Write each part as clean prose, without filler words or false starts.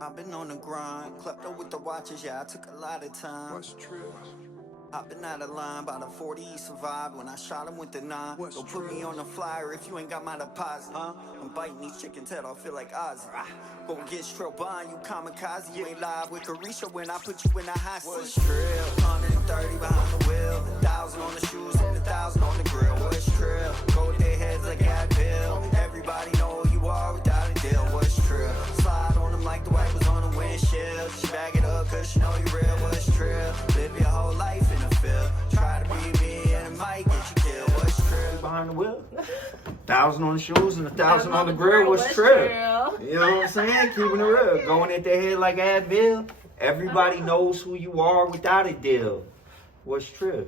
I've been on the grind, klepto with the watches, yeah, I took a lot of time. What's Trill? I've been out of line by the 40, he survived when I shot him with the 9. What's Don't put me Trill? on the flyer if you ain't got my deposit, huh? I'm biting these chickens' head, I feel like Ozzy. Go get Trill bond, you kamikaze, you ain't live with Carisha when I put you in a hostage. What's Trill? 130 behind the wheel, 1,000 on the shoes and 1,000 on the grill. What's Trill? Go to their heads like Advil. Everybody know who you are without a deal. What's Trill? Slide on them like the wipers on the windshield. She bag it up cause she know you real. What's Trill? Live your whole life in the field. Try to be me and it might get you killed. What's Trill? Behind the wheel, 1,000 on the shoes and 1,000 on the grill. What's Trill? You know what I'm saying? Keeping it real, going at their head like Advil. Everybody knows who you are without a deal. What's Trill?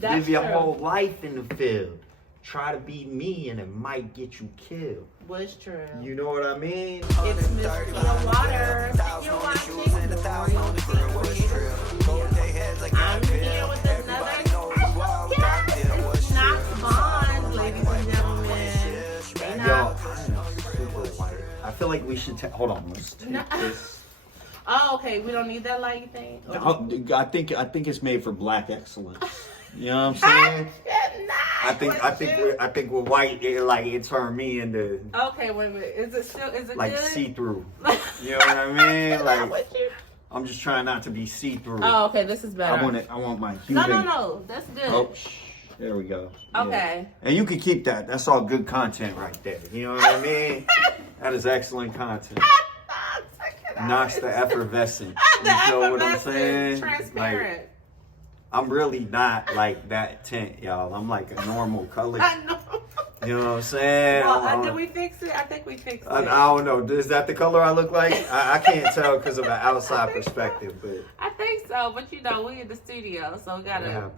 Live your whole life in the field. Try to be me and it might get you killed. What's Trill? You know what I mean? It's mzzwaters. You're watching I'm here with another it's NoxBond, ladies and gentlemen. Yo, I feel like we should hold on. Let's take this. Oh, okay. We don't need that light, you think? I think it's made for black excellence. You know what I'm saying? I think we're white. It turned me into. Okay, wait a minute. Is it like good? see through? You know what I mean? Like I'm just trying not to be see through. Oh, okay. This is better. I want my human. No. That's good. Oh, there we go. Okay. Yeah. And you can keep that. That's all good content right there. You know what I mean? That is excellent content. Knocks the effervescent. You know what I'm saying? Transparent. Like, I'm really not like that tint, y'all. I'm like a normal color. I know. You know what I'm saying? Well, did we fix it? I think we fixed it. I don't know. Is that the color I look like? I can't tell because of an outside perspective, but I think so. But you know, we in the studio, so we gotta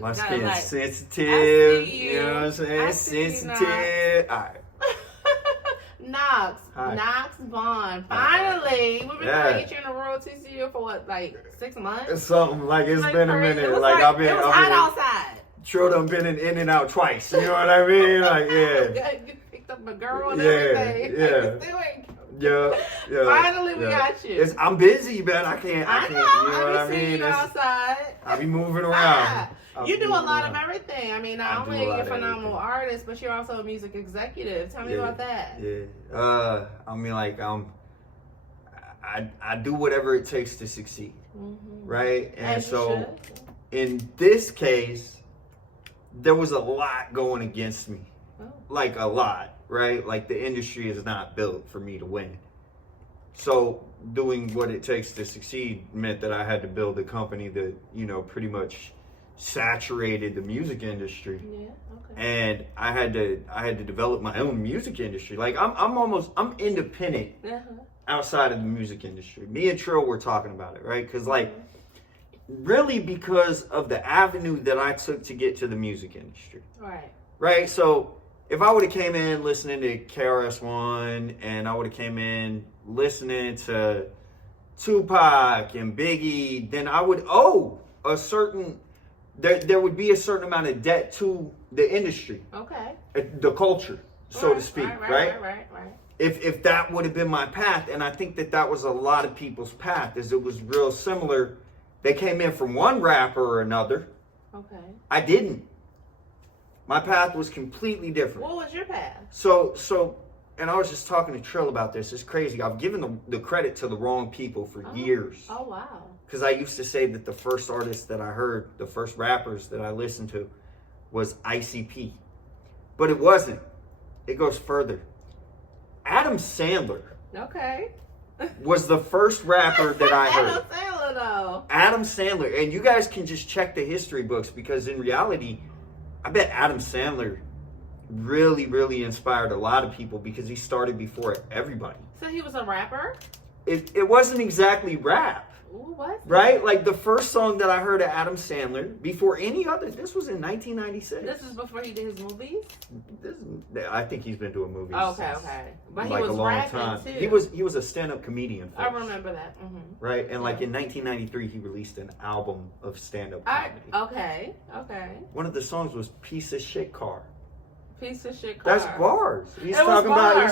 my skin's like, sensitive. I see you know what I'm saying? I see you, sensitive. All right. NoxBond. Finally, we've been trying to get you in a royalty studio for what, like 6 months? It's something like it's like been a crazy. minute. It Like I've been. It was hot outside. Trill done been in and out twice. You know what I mean? Like You picked up a girl and everything. Yeah. Finally, we got you. I'm busy, man. I can't. I know. You know what I seeing mean? you outside. I be moving around. You do a lot of everything. I mean, not I only do a are you lot a of phenomenal artist, but you're also a music executive. Tell me about that. Yeah. I mean, like, I do whatever it takes to succeed, right? And so, in this case, there was a lot going against me, like a lot, right? Like the industry is not built for me to win. So doing what it takes to succeed meant that I had to build a company that, you know, pretty much saturated the music industry. Yeah, okay. And I had to develop my own music industry. Like I'm independent outside of the music industry. Me and Trill were talking about it, right? Because like really because of the avenue that I took to get to the music industry. Right? So if I would have came in listening to KRS-One and I would have came in listening to Tupac and Biggie, then I would owe a certain there would be a certain amount of debt to the industry. Okay. The culture, so to speak, right? Right. If that would have been my path, and I think that was a lot of people's path, is it was real similar. They came in from one rapper or another. Okay. I didn't. My path was completely different. What was your path? So, and I was just talking to Trill about this. It's crazy. I've given the credit to the wrong people for years. Oh, wow. Because I used to say that the first artist that I heard, the first rappers that I listened to was ICP. But it wasn't. It goes further. Adam Sandler. Okay. Was the first rapper that I heard. Adam Sandler, though. Adam Sandler. And you guys can just check the history books because in reality, I bet Adam Sandler really, really inspired a lot of people because he started before everybody. So he was a rapper? It wasn't exactly rap. Ooh, what? Right? Like the first song that I heard of Adam Sandler before any other, this was in 1996. This is before he did his movies? I think he's been doing movies. Okay. But like he was a long rapping time. too. He was a stand-up comedian first. I remember that. Right? And like in 1993, he released an album of stand-up comedy. Okay. One of the songs was Piece of Shit Car. Piece of shit car. That's bars. He's talking about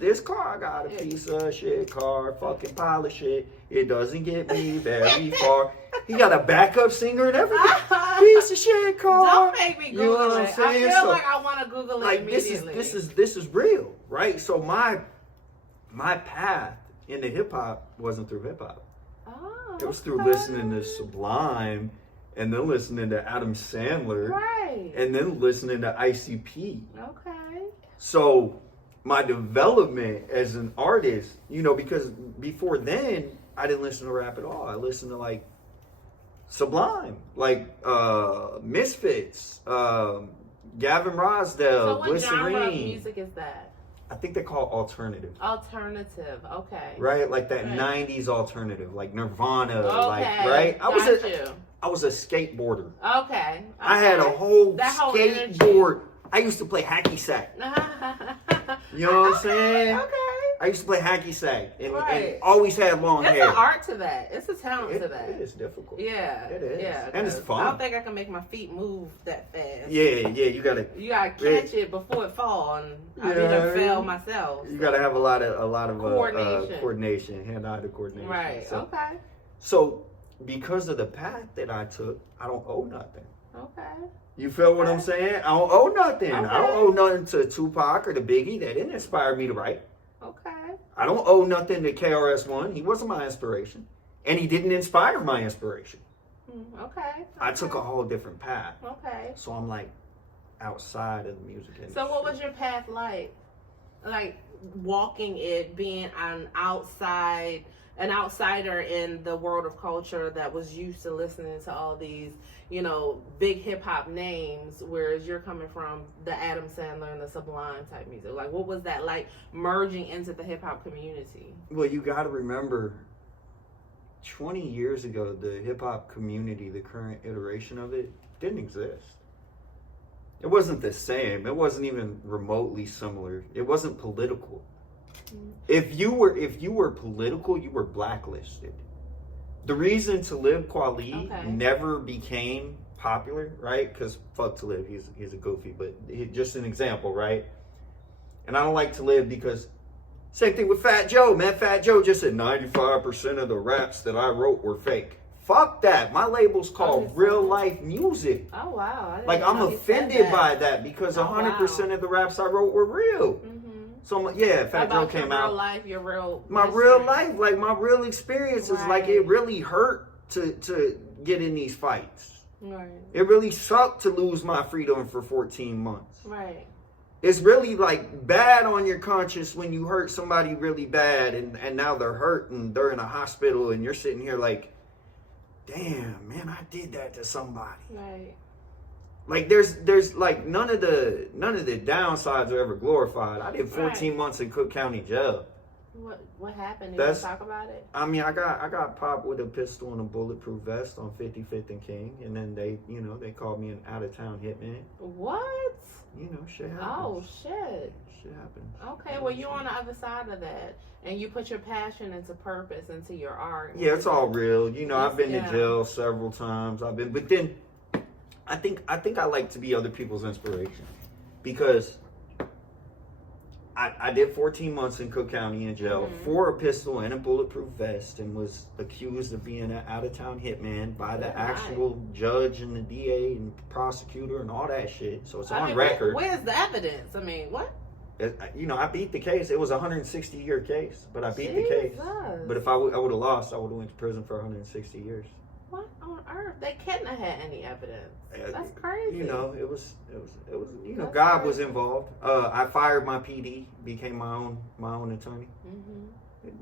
this car. I got a piece of shit car, fucking pile of shit. It doesn't get me very far. He got a backup singer and everything. Piece of shit car. Don't make me Google you know what it. I'm saying? I feel like I want to Google it like immediately. This is real, right? So my path into hip hop wasn't through hip hop. Oh, It was through listening to Sublime, and then listening to Adam Sandler, right, and then listening to ICP. Okay. So my development as an artist, because before then I didn't listen to rap at all. I listened to like Sublime, like Misfits, Gavin Rossdale, So what Glycerine. genre of music is that? I think they call it alternative. Alternative, okay. Right, like that Right. 90s alternative, like Nirvana, Okay. like right. Got I was a skateboarder. Okay. I had a whole That whole skateboard. I used to play hacky sack. You know what I'm saying? Okay. I used to play hacky sack and Right. always had long It's hair. an art to that. It's a talent to that. It is difficult. Yeah. It is. Yeah. And it's 'cause fun. I don't think I can make my feet move that fast. Yeah, you gotta catch it before it fall, and I Yeah. didn't fail myself. you gotta have a lot of Coordination. coordination, hand-eye coordination. Right. Okay. So because of the path that I took, I don't owe nothing. Okay. You feel what I'm saying? I don't owe nothing. Okay. I don't owe nothing to Tupac or to Biggie. They didn't inspire me to write. Okay. I don't owe nothing to KRS-One. He wasn't my inspiration. And he didn't inspire my inspiration. Okay. I took a whole different path. Okay. So I'm like outside of the music industry. So what was your path like? Like walking it, being an outsider in the world of culture that was used to listening to all these, big hip hop names, whereas you're coming from the Adam Sandler and the Sublime type music. Like, what was that like merging into the hip hop community? Well, you got to remember 20 years ago, the hip hop community, the current iteration of it, didn't exist. It wasn't the same. It wasn't even remotely similar. It wasn't political. If you were political, you were blacklisted. The reason Talib Kweli never became popular, right? Because fuck Talib, he's a goofy, but just an example, right? And I don't like Talib because same thing with Fat Joe, man. Fat Joe just said 95% of the raps that I wrote were fake. Fuck that. My label's called Real Life Music. Oh wow! Like I'm offended by that because 100% of the raps I wrote were real. So Fat Joe came out. Real life, your real. My real life, like my real experiences, like it really hurt to get in these fights. Right. It really sucked to lose my freedom for 14 months. Right. It's really like bad on your conscience when you hurt somebody really bad and now they're hurt and they're in a hospital and you're sitting here like, damn, man, I did that to somebody. Right. Like there's like none of the downsides are ever glorified. I did 14 months in Cook County Jail. What happened? Did you talk about it? I mean, I got popped with a pistol and a bulletproof vest on 55th and King, and then they called me an out of town hitman. What? Shit happens. Oh shit. Shit happens. Okay, well you're on the other side of that, and you put your passion into purpose, into your art. Yeah, it's all real. I've been to jail several times. But then I think I like to be other people's inspiration because I did 14 months in Cook County in jail for a pistol and a bulletproof vest and was accused of being an out-of-town hitman by the actual judge and the DA and prosecutor and all that shit. So it's on record. Where's the evidence? I mean, what? I beat the case. It was a 160-year case, but I beat the case. But if I would have lost, I would have went to prison for 160 years. What on earth? They couldn't have had any evidence. That's crazy. It was God was involved. I fired my PD, became my own attorney.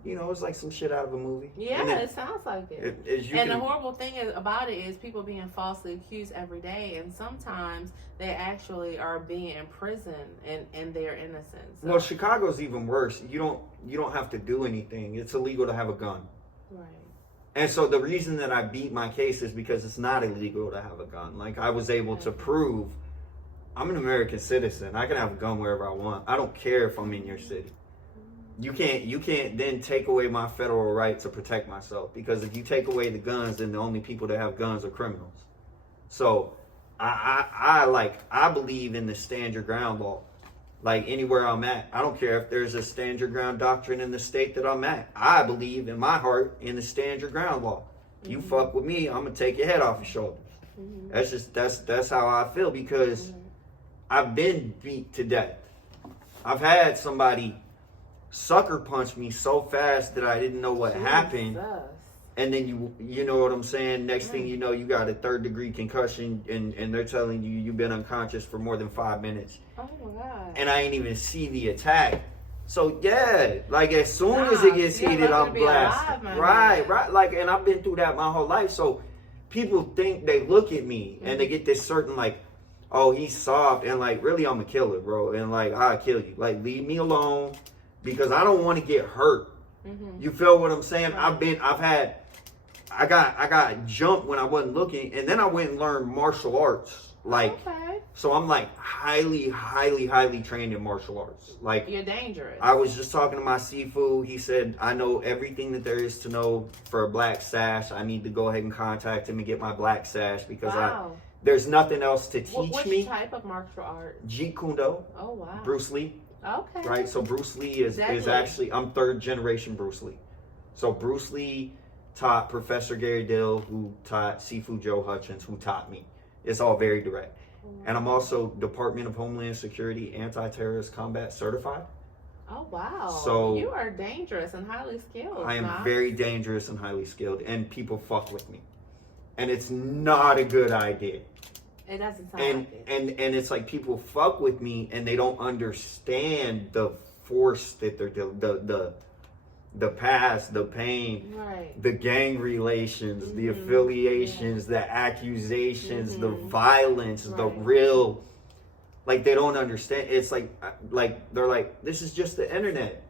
It's like some shit out of a movie. Yeah, it sounds like it. The horrible thing about it is people being falsely accused every day, and sometimes they actually are being imprisoned in their innocence. So. Well, Chicago's even worse. You don't have to do anything. It's illegal to have a gun. Right. And so the reason that I beat my case is because it's not illegal to have a gun. Like I was able to prove I'm an American citizen. I can have a gun wherever I want. I don't care if I'm in your city. You can't then take away my federal right to protect myself, because if you take away the guns, then the only people that have guns are criminals. So I believe in the stand your ground law. Like anywhere I'm at, I don't care if there's a stand your ground doctrine in the state that I'm at. I believe in my heart in the stand your ground law. You Mm-hmm. fuck with me, I'm gonna take your head off your shoulders. Mm-hmm. That's how I feel, because I've been beat to death. I've had somebody sucker punch me so fast that I didn't know what happened. Jesus. And then you know what I'm saying? Next thing you know, you got a 3rd degree concussion, and they're telling you you've been unconscious for more than 5 minutes. Oh my God. And I ain't even see the attack. So yeah, like as soon as it gets heated, I'm blasted. Right. Like, and I've been through that my whole life. So people think they look at me and they get this certain like, oh, he's soft, and like really I'm a killer, bro. And like I'll kill you. Like leave me alone, because I don't want to get hurt. You feel what I'm saying? Right. I got jumped when I wasn't looking, and then I went and learned martial arts. Like, so I'm like highly trained in martial arts. Like, you're dangerous. I was just talking to my Sifu. He said, I know everything that there is to know for a black sash. I need to go ahead and contact him and get my black sash, because there's nothing else to teach me. What type of martial art? Jeet Kune Do. Oh, wow. Bruce Lee. Okay. Right? So Bruce Lee is actually, I'm 3rd generation Bruce Lee. So Bruce Lee taught Professor Gary Dill, who taught Sifu Joe Hutchins, who taught me. It's all very direct. And I'm also Department of Homeland Security Anti-Terrorist Combat Certified. Oh, wow. So you are dangerous and highly skilled. I am very dangerous and highly skilled, and people fuck with me. And it's not a good idea. It doesn't sound like it. And it's like people fuck with me and they don't understand the force that they're the past, the pain, the gang relations, the affiliations, the accusations, the violence, the real, like they don't understand. It's like they're like, this is just the internet.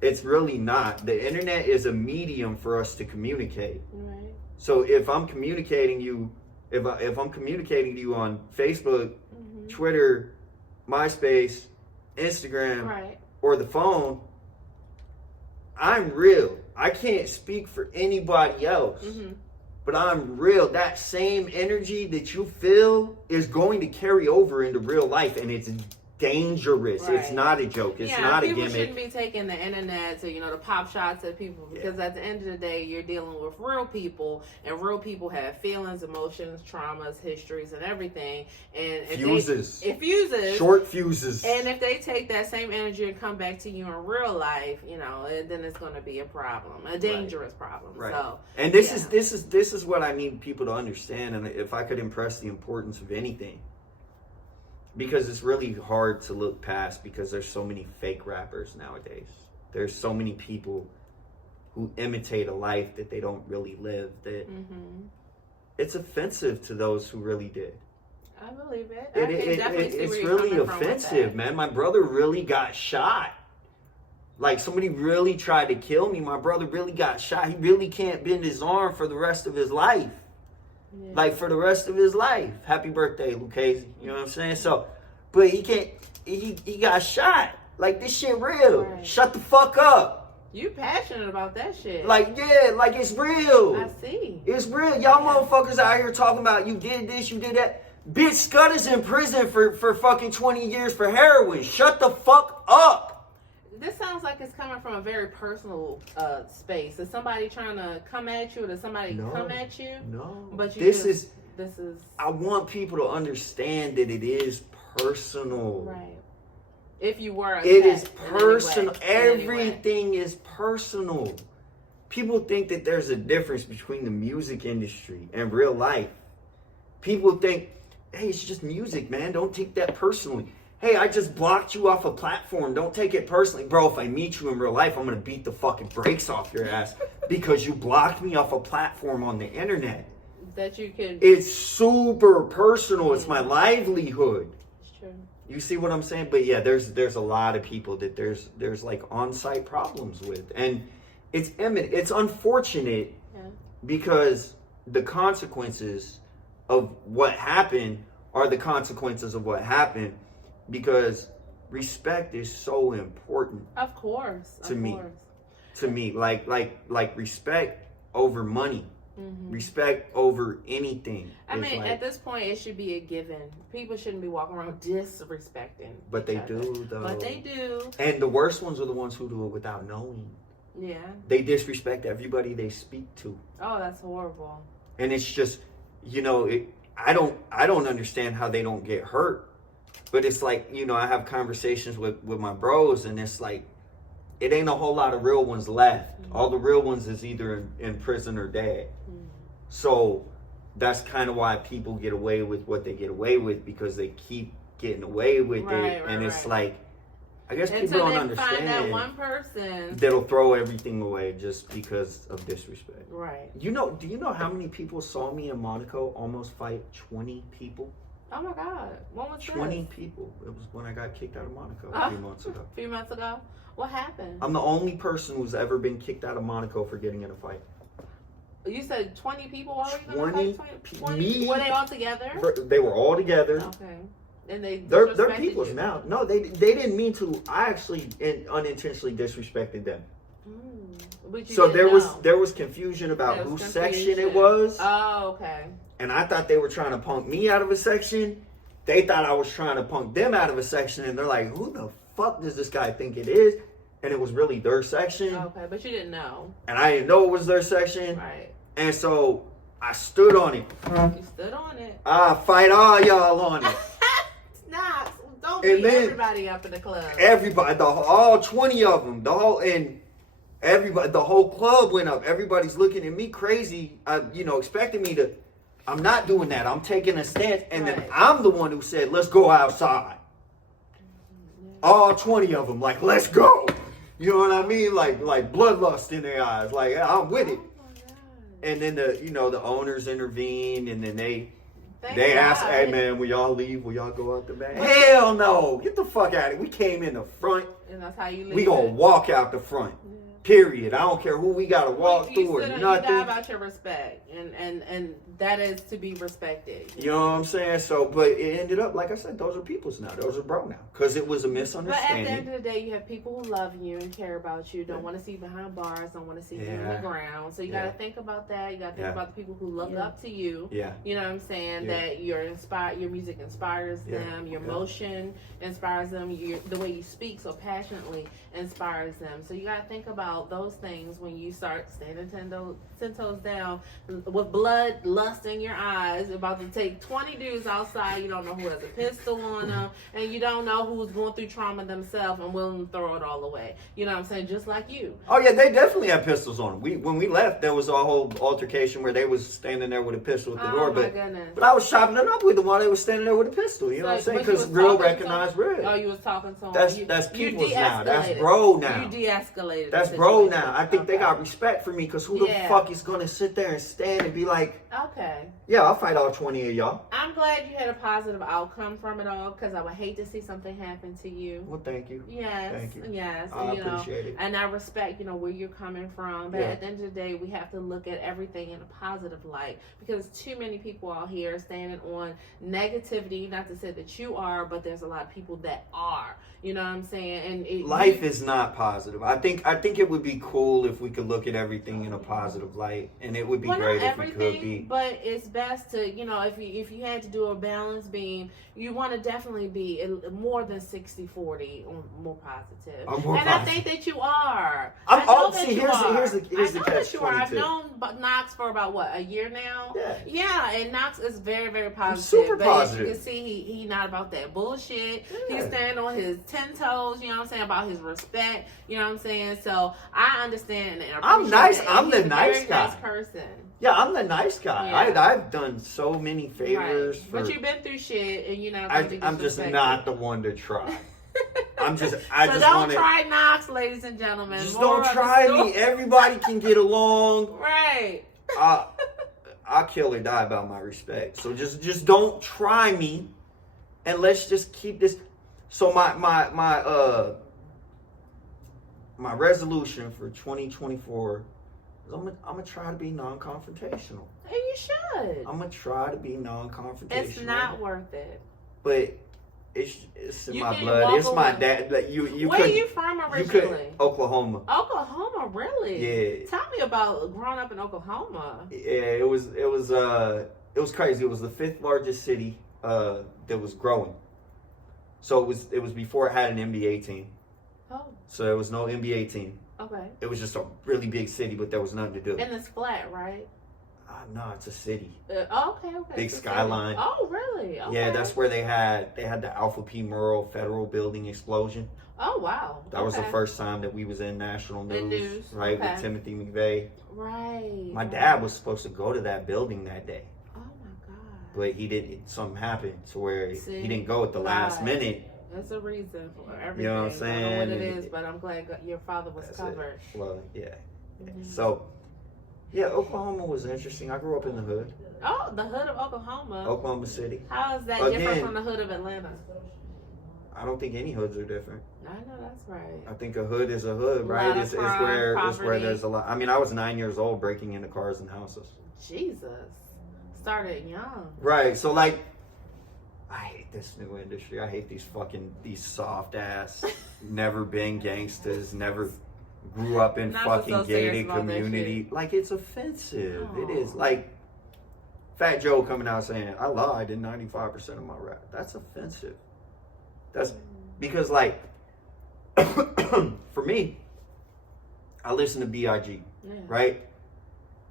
It's really not. The internet is a medium for us to communicate. Right. So if I'm communicating you, if I'm communicating to you on Facebook, Twitter, MySpace, Instagram, or the phone, I'm real. I can't speak for anybody else, but I'm real. That same energy that you feel is going to carry over into real life, and it's dangerous. It's not a joke. It's not a gimmick. People shouldn't be taking the internet to, to pop shots at people, because at the end of the day, you're dealing with real people, and real people have feelings, emotions, traumas, histories, and everything. And if it fuses. Short fuses. And if they take that same energy and come back to you in real life, then it's going to be a problem, a dangerous problem. Right. So, and this is what I need people to understand. And if I could impress the importance of anything, because it's really hard to look past, because there's so many fake rappers nowadays. There's so many people who imitate a life that they don't really live, that it's offensive to those who really did. I believe it. It's really offensive, man. My brother really got shot. Like, somebody really tried to kill me. My brother really got shot. He really can't bend his arm for the rest of his life. Yeah. Like, for the rest of his life. Happy birthday, Lucchese. You know what I'm saying? So, but he can't, he got shot. Like, this shit real. Right. Shut the fuck up. You passionate about that shit. Like, yeah, like it's real. I see. It's real. Y'all motherfuckers out here talking about you did this, you did that. Bitch, Scud is in prison for fucking 20 years for heroin. Shut the fuck up. This sounds like it's coming from a very personal space. Is somebody trying to come at you, or does somebody come at you? No. But this is. I want people to understand that it is personal. Right. If you were attacked, it is personal. Everything is personal. People think that there's a difference between the music industry and real life. People think, hey, it's just music, man. Don't take that personally. Hey, I just blocked you off a platform. Don't take it personally. Bro, if I meet you in real life, I'm going to beat the fucking brakes off your ass because you blocked me off a platform on the internet. That you can... It's super personal. It's my livelihood. It's true. You see what I'm saying? But yeah, there's a lot of people that there's like on-site problems with. And it's imminent. It's unfortunate because the consequences of what happened are the consequences of what happened. Because respect is so important. Of course. To me, like respect over money. Respect over anything. I mean, at this point, it should be a given. People shouldn't be walking around disrespecting. But they do, though. But they do. And the worst ones are the ones who do it without knowing. Yeah. They disrespect everybody they speak to. Oh, that's horrible. And it's just, I don't understand how they don't get hurt. But it's like, I have conversations with my bros, and it's like, it ain't a whole lot of real ones left. All the real ones is either in prison or dead. So that's kind of why people get away with what they get away with, because they keep getting away with it. And it's like, I guess people don't understand. Find that one person that'll throw everything away just because of disrespect. Right. Do you know how many people saw me in Monaco almost fight 20 people? Oh my God. When was 20 this? people. It was when I got kicked out of Monaco a few months ago. A few months ago? What happened? I'm the only person who's ever been kicked out of Monaco for getting in a fight. You said 20 people already? 20 me. Were they all together? They were all together. Okay. And they're people's you. Now. No, they didn't mean to. I actually unintentionally disrespected them. So there was confusion about whose section it was. Oh, okay. And I thought they were trying to punk me out of a section. They thought I was trying to punk them out of a section, and they're like, "Who the fuck does this guy think it is?" And it was really their section. Okay, but you didn't know. And I didn't know it was their section. Right. And so I stood on it. You stood on it. I fight all y'all on it. Nah, don't beat everybody up in the club. Everybody, all 20 of them, the whole club went up. Everybody's looking at me crazy, expecting me to. I'm not doing that. I'm taking a stance, and then I'm the one who said, "Let's go outside." All 20 of them, like, "Let's go." You know what I mean? Like bloodlust in their eyes. Like, I'm with it. And then the owners intervened, and then they asked, "Hey man, will y'all leave? Will y'all go out the back?" Hell no! Get the fuck out of here. We came in the front. And that's how you leave. We gonna walk out the front. Yeah. Period. I don't care who we gotta walk through or nothing. You die about your respect, and that is to be respected. You know what I'm saying? So, but it ended up, like I said, those are people's now. Those are bro now, because it was a misunderstanding. But at the end of the day, you have people who love you and care about you. Don't want to see you behind bars. Don't want to see you on the ground. So you got to think about that. You got to think about the people who look up to you. Yeah. You know what I'm saying? That you're inspired. Your music inspires them. Your motion inspires them. The way you speak so passionately inspires them. So you got to think about those things when you start standing 10 toes down with blood lust in your eyes, about to take 20 dudes outside. You don't know who has a pistol on them, and you don't know who's going through trauma themselves and willing to throw it all away. You know what I'm saying? Just like you. Oh yeah, they definitely had pistols on them. When we left, there was a whole altercation where they was standing there with a pistol at the door. But I was chopping it up with them while they were standing there with a pistol. You know what I'm saying? Because real recognized real. Oh, you was talking to them. That's people's now. That's bro now. You de-escalated. That's bro now. I think they got respect for me, because who the fuck is gonna sit there and stand and be like, okay, yeah, I'll fight all 20 of y'all. I'm glad you had a positive outcome from it all, because I would hate to see something happen to you. Well, thank you. Yes. Thank you. Yes. I appreciate it. And I respect, where you're coming from. But at the end of the day, we have to look at everything in a positive light, because too many people out here standing on negativity. Not to say that you are, but there's a lot of people that are. You know what I'm saying? And life is not positive. I think it would be cool if we could look at everything in a positive light, and it would be great if we could be. But it's best to, if you had to do a balance beam, you want to definitely be more than 60-40 or more positive. I think that you are. Here's the catch. I've known Nox for about a year now. Yeah, and Nox is very, very positive. Super positive. As you can see, he not about that bullshit. Yeah. He's standing on his 10 toes, you know what I'm saying, about his respect, you know what I'm saying? So I understand and I'm nice. I'm the nice guy. Nice person. Yeah, I'm the nice guy. Yeah. I've done so many favors. Right. But you've been through shit, and I'm just not the one to try. Don't try Nox, ladies and gentlemen. Just don't try me. Everybody can get along. Right. I'll kill or die about my respect. So just don't try me, and let's just keep this. So my resolution for 2024 is I'm gonna try to be non-confrontational. And you should. I'm gonna try to be non-confrontational. It's not worth it. But It's in You my can't blood. walk It's my away. dad. Like you Where could, are you from you originally? could Oklahoma. Oklahoma, really? Yeah. Tell me about growing up in Oklahoma. Yeah, it was crazy. It was the 5th largest city that was growing. So it was before it had an NBA team. Oh, So there was no NBA team. okay. It was just a really big city, but there was nothing to do. And it's flat, right? No, it's a city. Okay. Big It's a skyline. city. Oh, really? Okay. Yeah, that's where they had the Alpha P Murrah Federal Building explosion. Oh, wow. That was the first time that we was in national news, right? Okay. With Timothy McVeigh. Right. My dad was supposed to go to that building that day, Oh my God. but he didn't. Something happened to where See? he didn't go at the last Right. minute. There's a reason for everything. You know what I'm I don't know what saying? it is, but I'm glad your father was That's it. covered. Well, yeah. Mhm. So, yeah, Oklahoma was interesting. I grew up in the hood, Oh, the hood of Oklahoma. Oklahoma City. How is that Again- different from the hood of Atlanta? I don't think any hoods are different. I know that's right. I think a hood is a hood, A right? lot of It's crime, where poverty. there's a lot. I mean, I was 9 years old breaking into cars and houses. Jesus. Started young. Right. So like, I hate this new industry. I hate these soft ass, never been gangsters, never grew up in Not fucking so serious gated about that community. Like it's offensive. Aw. It is like Fat Joe coming out saying I lied in 95% of my rap. That's offensive. That's because like for me, I listen to B.I.G. Yeah. right?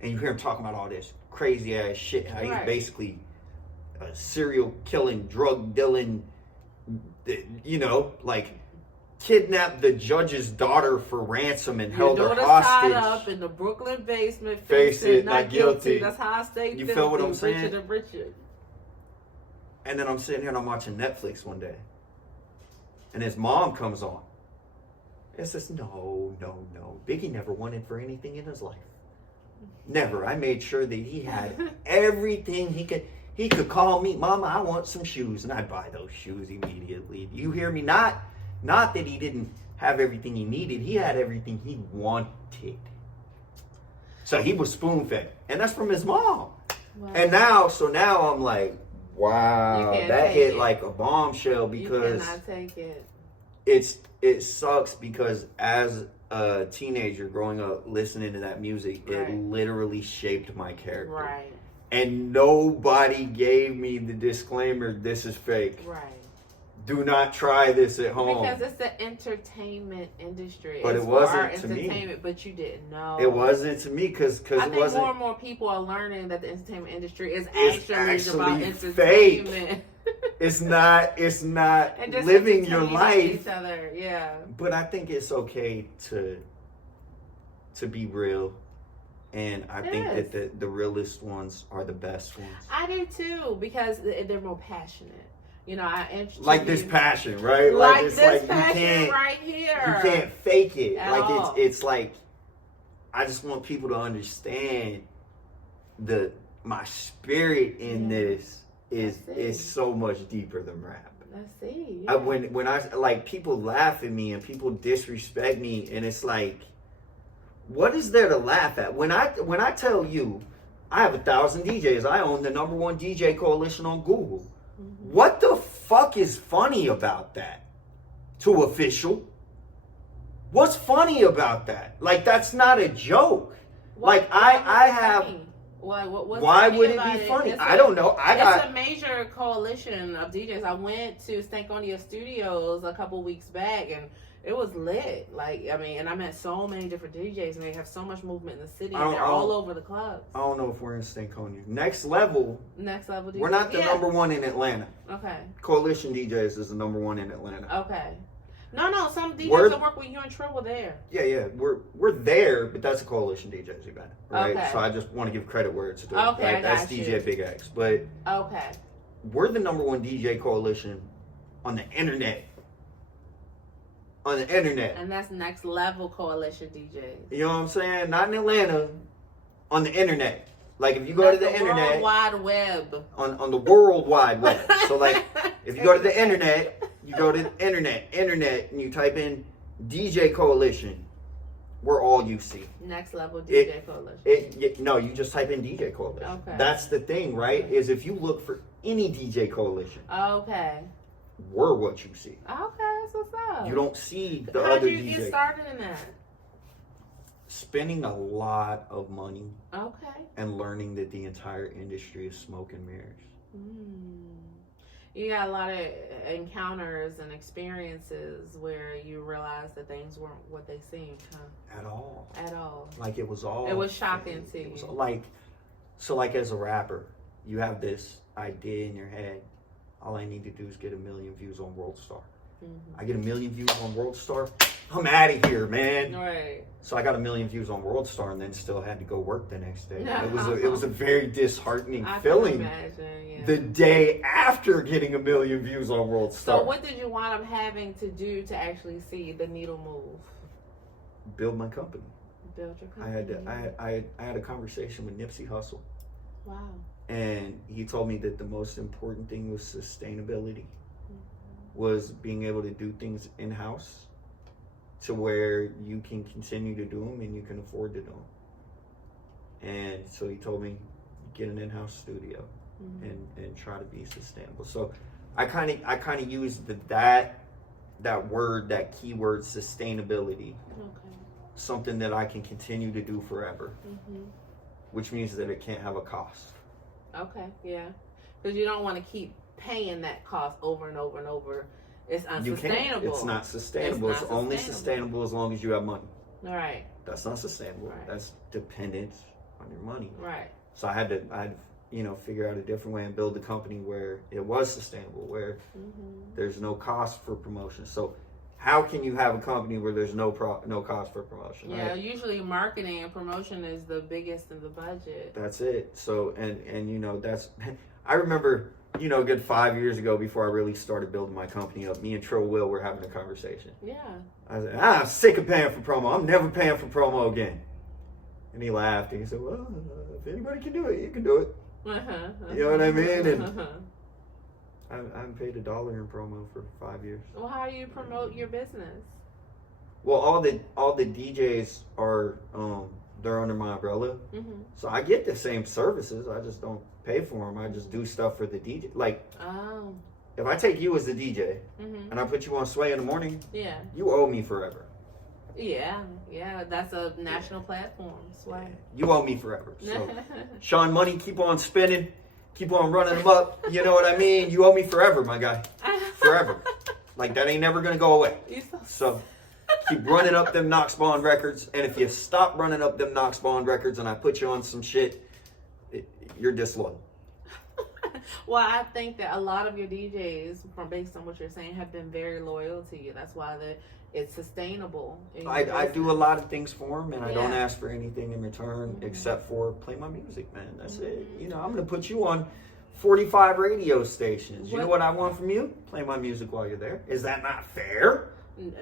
And you hear him talking about all this crazy ass shit. How he's Right. basically a serial killing, drug dealing, like kidnapped the judge's daughter for ransom and held her Your daughter's tied hostage. up in the Brooklyn basement. Face it, not not guilty. That's how I stay. You feel what I'm saying? Richard and Richard. And then I'm sitting here and I'm watching Netflix one day. And his mom comes on. It says, no. Biggie never wanted for anything in his life. Never. I made sure that he had everything he could. He could call me, Mama, I want some shoes. And I'd buy those shoes immediately. Do you hear me? Not that he didn't have everything he needed. He had everything he wanted. So he was spoon-fed. And that's from his mom. Wow. And now I'm like, wow, You can't that take hit it. like a bombshell You because cannot take it. it sucks because as a teenager growing up listening to that music, Right. it literally shaped my character. Right. And nobody gave me the disclaimer, this is fake. Right. Do not try this at home. Because it's the entertainment industry. But it's it wasn't for our to me. entertainment, but you didn't know. It wasn't to me because I it think wasn't. more and more people are learning that the entertainment industry is It's actually about actually fake. entertainment. It's not And just living your entertaining life. Each other. Yeah. But I think it's okay to be real, and I It think is. that the realest ones are the best ones. I do too because they're more passionate. You know, I introduce Like this passion, right? Like it's this like you passion can't right here. you can't fake it. At Like all. it's like I just want people to understand my spirit in Yeah. this I see. is so much deeper than rap. Let's see. When I like people laugh at me and people disrespect me, and it's like, what is there to laugh at? When I tell you, I have 1,000 DJs. I own the #1 DJ coalition on Google. Mm-hmm. What the fuck is funny about that? To official, what's funny about that? Like that's not a joke. Like I have. What's Why funny would it about be funny? It's I don't know. It's a major coalition of DJs. I went to Stankonia Studios a couple weeks back, and it was lit. Like, I mean, and I met so many different DJs, and they have so much movement in the city. And they're all over the clubs. I don't know if we're in Stankonia. Next level. Next level DJs. We're not the #1 in Atlanta. Okay. Coalition DJs is the #1 in Atlanta. Okay. No. Some DJs We're- that work with you and Trill were there. Yeah. We're there, but that's a coalition DJs event, right? Okay. So I just want to give credit where it's due. Okay, I That's got DJ you. Big X, but Okay. we're the #1 DJ coalition on the internet. On the internet. And that's next level coalition DJs. You know what I'm saying? Not in Atlanta. On the internet. Like if you go to the internet. World Wide Web. On the World Wide Web. So like if you go to the internet, you go to the internet, and you type in DJ Coalition, we're all you see. Next level DJ coalition. No, you just type in DJ Coalition. Okay. That's the thing, right? Is if you look for any DJ Coalition, Okay. were what you see. Okay, that's what's up. You don't see the How other did you DJ. get started in that? Spending a lot of money Okay. and learning that the entire industry is smoke and mirrors. You got a lot of encounters and experiences where you realize that things weren't what they seemed, huh? At all. At all. Like it was all. It was shocking to It was you. like, so like as a rapper, you have this idea in your head. All I need to do is get 1 million views on World Star. I get 1 million views on World Star, I'm out of here, man. Right. So I got 1 million views on World Star and then still had to go work the next day. It was a very disheartening feeling. Can imagine, yeah. The day after getting 1 million views on World Star. So what did you wind up having to do to actually see the needle move? Build my company. Build your company. I had a conversation with Nipsey Hussle. Wow. And he told me that the most important thing was sustainability, was being able to do things in-house to where you can continue to do them and you can afford to do them. And so he told me, get an in-house studio and try to be sustainable. So I kind of used that word, that keyword, sustainability, something that I can continue to do forever, which means that it can't have a cost. Okay, yeah. Because you don't want to keep paying that cost over and over and over. It's unsustainable. It's not sustainable. It's only sustainable as long as you have money. Right. That's not sustainable. Right. That's dependent on your money. Right. So I had to figure out a different way and build a company where it was sustainable, where there's no cost for promotion. So how can you have a company where there's no cost for promotion? Yeah, right? Usually marketing and promotion is the biggest in the budget. That's it. So and that's I remember, a good 5 years ago, before I really started building my company up, me and Trill were having a conversation. Yeah. I said, I'm sick of paying for promo. I'm never paying for promo again. And he laughed and he said, well, if anybody can do it, you can do it. You know what I mean? And I haven't paid $1 in promo for 5 years. Well, how do you promote your business? Well, all the DJs are they're under my umbrella, so I get the same services. I just don't pay for them. I just do stuff for the DJ. Like, if I take you as the DJ and I put you on Sway in the morning, you owe me forever. Yeah, that's a national platform. Sway. You owe me forever. So, Sean Money, keep on spinning. Keep on running them up. You know what I mean? You owe me forever, my guy. Forever. Like, that ain't never going to go away. So, keep running up them NoxBond records. And if you stop running up them NoxBond records and I put you on some shit, you're disloyal. Well, I think that a lot of your DJs, based on what you're saying, have been very loyal to you. That's why it's sustainable. I do a lot of things for them, and I don't ask for anything in return except for play my music, man. That's it. I'm going to put you on 45 radio stations. You know what I want from you? Play my music while you're there. Is that not fair?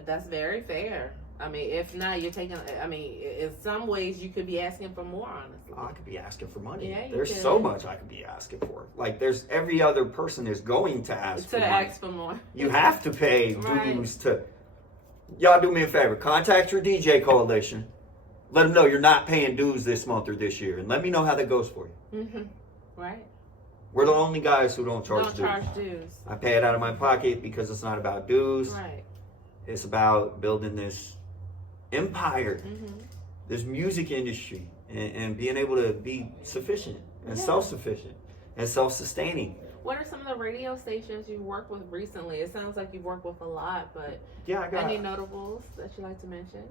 That's very fair. I mean, if not, you're taking, in some ways you could be asking for more, honestly. I could be asking for money. Yeah, there's so much I could be asking for. Like, there's every other person is going to ask for money. Ask for more. You have to pay dues to. Y'all do me a favor. Contact your DJ coalition. Let them know you're not paying dues this month or this year. And let me know how that goes for you. Right. We're the only guys who don't charge dues. I pay it out of my pocket because it's not about dues. Right. It's about building this empire, this music industry, and being able to be sufficient and self-sufficient and self-sustaining. What are some of the radio stations you've worked with recently? It sounds like you've worked with a lot, but I got any notables that you like to mention?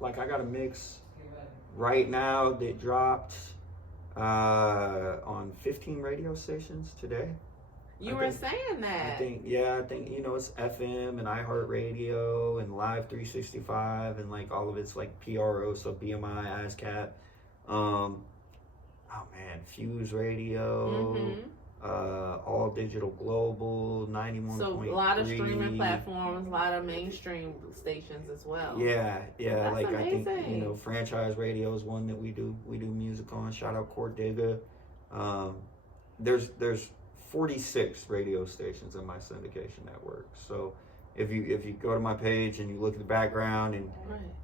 Like I got a mix right now that dropped on 15 radio stations today. You were saying that. I think it's FM and iHeartRadio and Live 365 and like all of it's like PRO, so BMI, ASCAP. Fuse Radio, All Digital Global, 91.3. So a lot of streaming platforms, a lot of mainstream stations as well. Yeah. That's like amazing. I think Franchise Radio is one that we do music on. Shout out Court Digga. There's 46 radio stations in my syndication network. So, if you go to my page and you look at the background and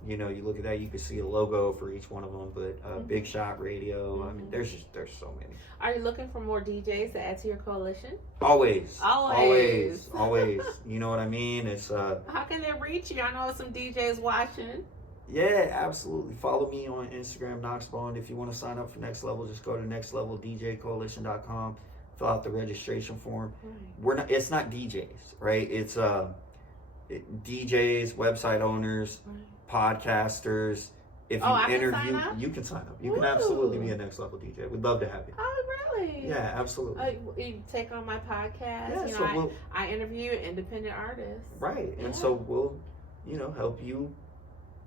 you know, you look at that, you can see a logo for each one of them. But Big Shot Radio, I mean, there's so many. Are you looking for more DJs to add to your coalition? Always. You know what I mean? It's How can they reach you? I know some DJs watching. Yeah, absolutely. Follow me on Instagram, NoxBond. If you want to sign up for Next Level, just go to nextleveldjcoalition.com. Fill out the registration form. It's not DJs, right? It's DJs, website owners, podcasters. If you interview, you can sign up. You can absolutely be a Next Level DJ. We'd love to have you. Oh, really? Yeah, absolutely. You take on my podcast. Yeah, you so know, I interview independent artists. Right, and so we'll, help you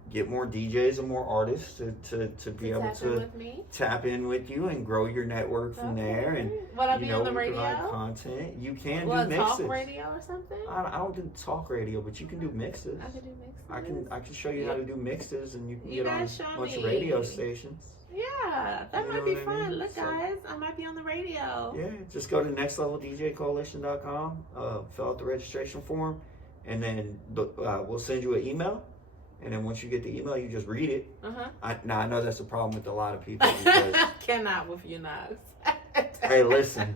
get more DJs and more artists to be able to tap in with you and grow your network from there. And what, I be on the radio? Content. You can do mixes. Talk radio or something? I don't do talk radio, but you can do mixes. I can do mixes. I can show you how to do mixes, and you can get on a bunch of me. radio stations. Yeah, that might be fun. Look, guys, I might be on the radio. Yeah, just go to nextleveldjcoalition.com, fill out the registration form, and then we'll send you an email. And then once you get the email, you just read it. I know that's a problem with a lot of people. Because, cannot with you, Nox. Hey, listen.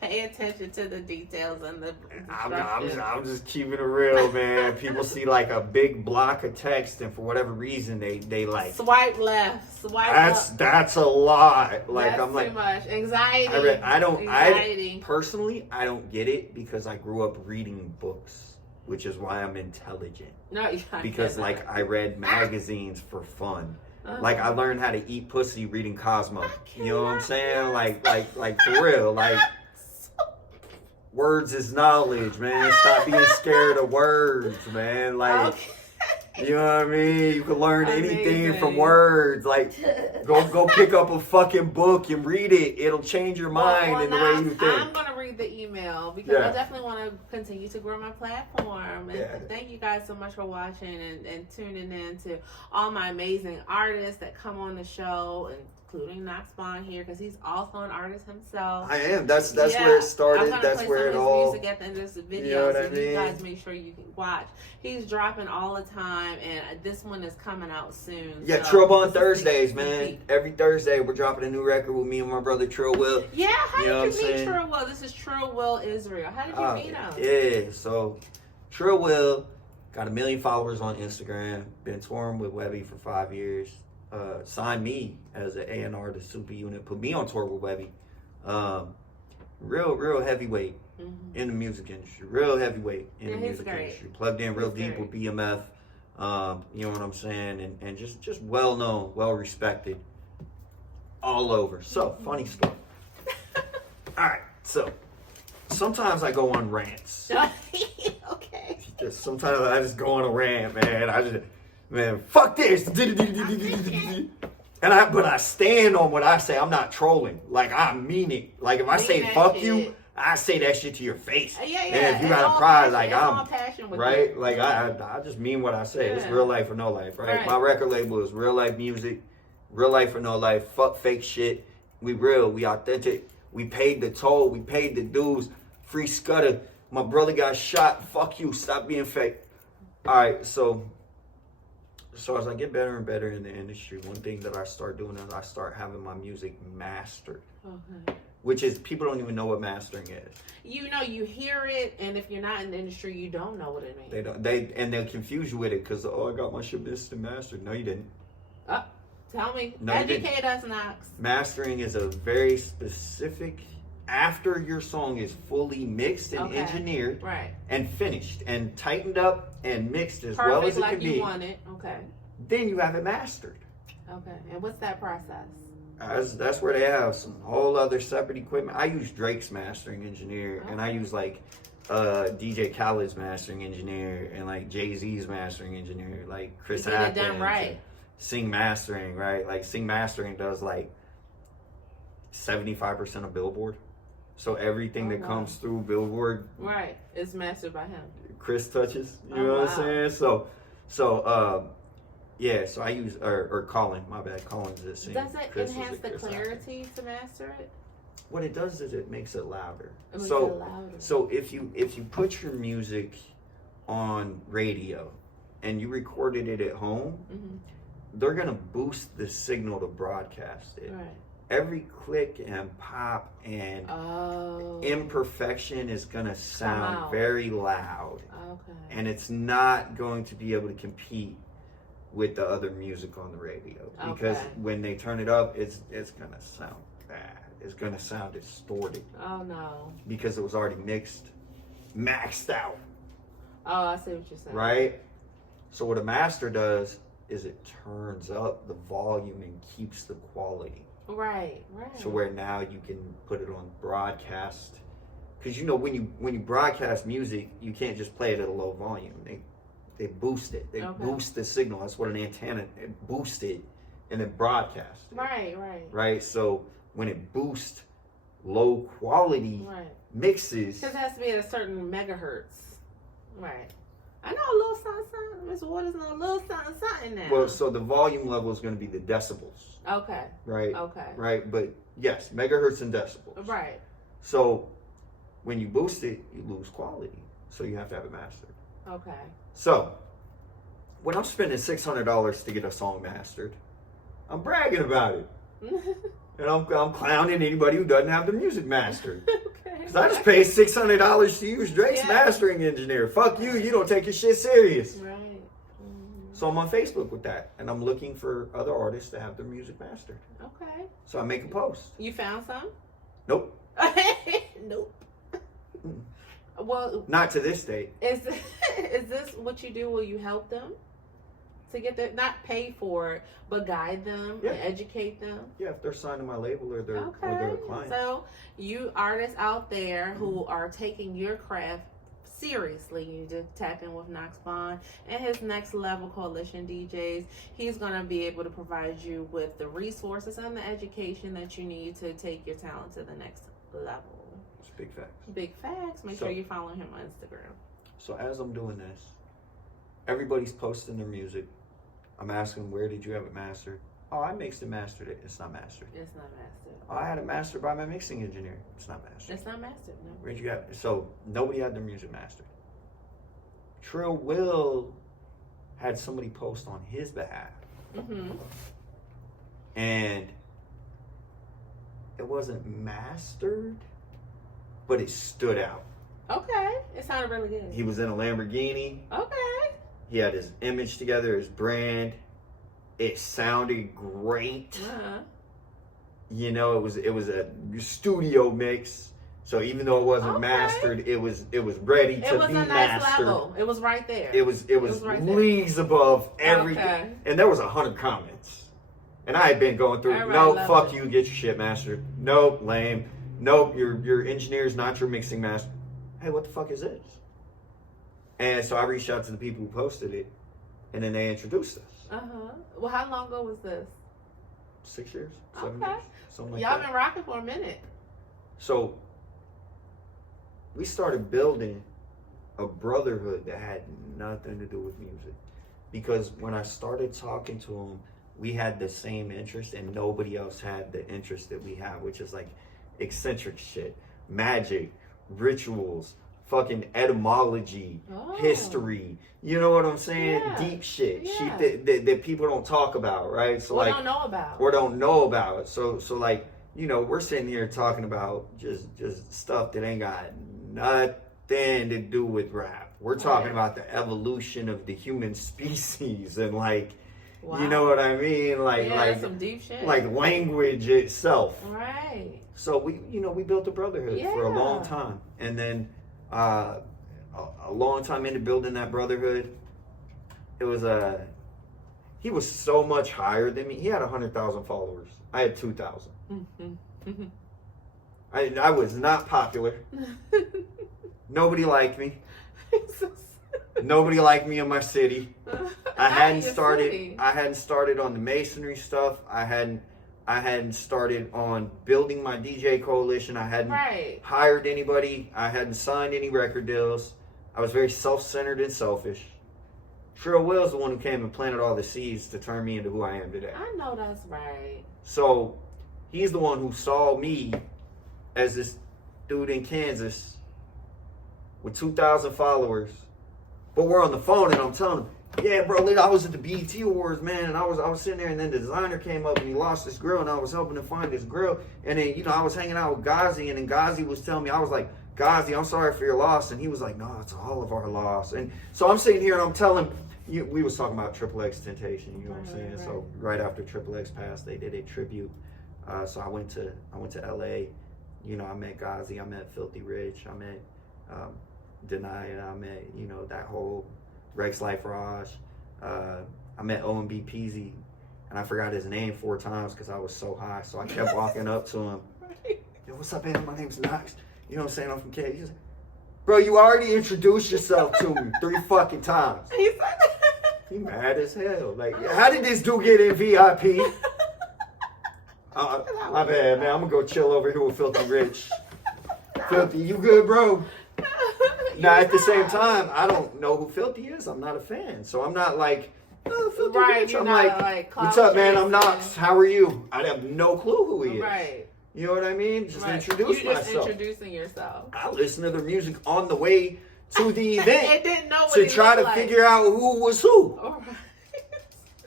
Pay attention to the details and the. I'm just keeping it real, man. People see like a big block of text, and for whatever reason, they like swipe left, swipe up. That's a lot. Like that's I'm like too much anxiety. I personally don't get it because I grew up reading books. Which is why I'm intelligent. No, because like I read magazines for fun. Like I learned how to eat pussy reading Cosmo. You know what I'm saying? Like for real. Like words is knowledge, man. Stop being scared of words, man. Like you know what I mean? You can learn anything from words. Like go pick up a fucking book and read it. It'll change your mind and the way you think. I'm gonna read the email because I definitely want to continue to grow my platform. And thank you guys so much for watching and tuning in to all my amazing artists that come on the show, including NoxBond here, because he's also an artist himself. I am. That's where it started. That's where it all. Music at the end of this video, you know what I mean? You guys make sure you can watch. He's dropping all the time, and this one is coming out soon. Yeah, Trill on Thursdays, man. Every Thursday we're dropping a new record with me and my brother Trill Will. Yeah, how did you meet Trill Will? This is Trill Will Israel. How did you meet him? Yeah, so Trill Will got 1 million followers on Instagram. Been touring with Webby for 5 years. Signed me as an A&R to Super Unit. Put me on tour with Webby. Real heavyweight in the music industry. Real heavyweight in the music industry. Plugged in real deep with BMF. You know what I'm saying? And just well known, well respected all over. So, funny story. Alright, so sometimes I go on rants. Okay. Sometimes I just go on a rant, man. Man, fuck this. But I stand on what I say. I'm not trolling. Like, I mean it. Like, if I say fuck you, I say that shit to your face. Yeah. And if you got a pride, like, I'm right. You. Like, I just mean what I say. It's real life or no life, right? My record label is Real Life Music, Real Life or No Life. Fuck fake shit. We real. We authentic. We paid the toll. We paid the dues. Free Scudder. My brother got shot. Fuck you. Stop being fake. All right, so as I get better and better in the industry, one thing that I start doing is I start having my music mastered. Okay. Which is, people don't even know what mastering is. You know, you hear it, and if you're not in the industry, you don't know what it means. They'll confuse you with it because, I got my shit mixed and mastered. No, you didn't. Tell me. No, educate us, Nox. Mastering is a very specific, after your song is fully mixed and engineered and finished and tightened up and mixed as well as it can be. Perfect, like you want it. Okay. Then you have it mastered. Okay. And what's that process? That's where they have some whole other separate equipment. I use Drake's mastering engineer, and I use like DJ Khaled's mastering engineer, and like Jay-Z's mastering engineer, like Chris Atkins. Get it done right. Sing mastering, right? Like Sing mastering does like 75% of Billboard. So everything that comes through Billboard, right, is mastered by him. Chris touches, you know what I'm saying? So I use or Colin. My bad, Colin's the same. Does it enhance the clarity to master it? What it does is it makes it louder. So if you put your music on radio and you recorded it at home, they're going to boost the signal to broadcast it. Right. Every click and pop and imperfection is going to sound very loud. Okay. And it's not going to be able to compete with the other music on the radio. Because when they turn it up, it's going to sound bad. It's going to sound distorted. Oh, no. Because it was already maxed out. Oh, I see what you're saying. Right? So what a master does is it turns up the volume and keeps the quality. Right. So where now you can put it on broadcast. Because you know when you broadcast music, you can't just play it at a low volume. They boost it. They boost the signal. That's what an antenna, it boosts it and then broadcast it. Right. So when it boosts low quality mixes. Because it has to be at a certain megahertz. Right. I know a little something. Mr. Waters know a little something now. Well, so the volume level is going to be the decibels. Okay. Right. Okay. Right. But yes, megahertz and decibels. Right. So when you boost it, you lose quality. So you have to have it mastered. Okay. So when I'm spending $600 to get a song mastered, I'm bragging about it. And I'm clowning anybody who doesn't have the music mastered. Because I just paid $600 to use Drake's mastering engineer. Fuck you, you don't take your shit serious. Right. So I'm on Facebook with that. And I'm looking for other artists to have their music mastered. Okay. So I make a post. You found some? Nope. Nope. Well, not to this date. Is this what you do? Will you help them to get that? Not pay for it, but guide them and educate them. Yeah, if they're signed to my label or they're a client. So you artists out there who are taking your craft seriously, you just tap in with NoxBond and his Next Level Coalition DJs. He's going to be able to provide you with the resources and the education that you need to take your talent to the next level. Big facts. Big facts. Make sure you follow him on Instagram. So as I'm doing this, everybody's posting their music. I'm asking, where did you have it mastered? Oh, I mixed and mastered it. It's not mastered. It's not mastered. Oh, I had it mastered by my mixing engineer. It's not mastered. It's not mastered, no. Where'd you have it? So nobody had their music mastered. Trill Will had somebody post on his behalf. And it wasn't mastered, but it stood out. Okay. It sounded really good. He was in a Lamborghini. Okay. He had his image together, his brand. It sounded great. You know, it was a studio mix. So even though it wasn't mastered, it was ready to be mastered. It was a nice level. It was right there. It was right leagues above everything. Okay. And there was 100 comments. And I had been going through, nope, fuck you, get your shit mastered. Nope, lame. Nope, your engineer's not your mixing master. Hey, what the fuck is this? And so I reached out to the people who posted it, and then they introduced us. Well, how long ago was this? 6 years, 7 years, something like that. Y'all been rocking for a minute. So we started building a brotherhood that had nothing to do with music. Because when I started talking to them, we had the same interest, and nobody else had the interest that we have, which is like eccentric shit, magic, rituals, fucking etymology, history. You know what I'm saying? Deep shit, shit that people don't talk about, right? So or don't know about. Or don't know about. So like, you know, we're sitting here talking about just stuff that ain't got nothing to do with rap. We're talking about the evolution of the human species and like. Wow. You know what I mean? Like some deep shit. Like language itself. Right. So we built a brotherhood for a long time. And then a long time into building that brotherhood, it was he was so much higher than me. He had 100,000 followers. I had 2,000. I was not popular. Nobody liked me. Nobody liked me in my city. I hadn't started on the masonry stuff. I hadn't started on building my DJ coalition. I hadn't hired anybody. I hadn't signed any record deals. I was very self-centered and selfish. Trill Will's the one who came and planted all the seeds to turn me into who I am today. I know that's right. So he's the one who saw me as this dude in Kansas with 2,000 followers But we're on the phone and I'm telling him, yeah, bro, I was at the BET Awards, man, and I was sitting there, and then the designer came up and he lost this grill, and I was helping him find this grill, and then, you know, I was hanging out with Ghazi, and then Ghazi was telling me, I was like, Ghazi, I'm sorry for your loss, and he was like, no, it's all of our loss. And so I'm sitting here and I'm telling him, we was talking about Triple X Temptation, you know what I'm saying? Right. So right after Triple X passed, they did a tribute. So I went to LA, you know, I met Ghazi, I met Filthy Rich, I met Denia, I met, you know, that whole Rex Life Raj. I met OMB Peasy, and I forgot his name 4 times because I was so high. So I kept walking up to him. Yo, what's up, man? My name's Nox. You know what I'm saying? I'm from K. He's like, bro, you already introduced yourself to me 3 fucking times. He said that. He mad as hell. Like, how did this dude get in VIP? My bad, man. I'm gonna go chill over here with Filthy Rich. Filthy, you good, bro? Now, at the same time, I don't know who Filthy is. I'm not a fan. So I'm not like, oh, Filthy Rich. I'm like, what's up, man? I'm Nox. How are you? I have no clue who he is. Right. You know what I mean? Just introduce myself. You're just introducing yourself. I listen to their music on the way to the event. It didn't know what to try to figure out who was who. All right.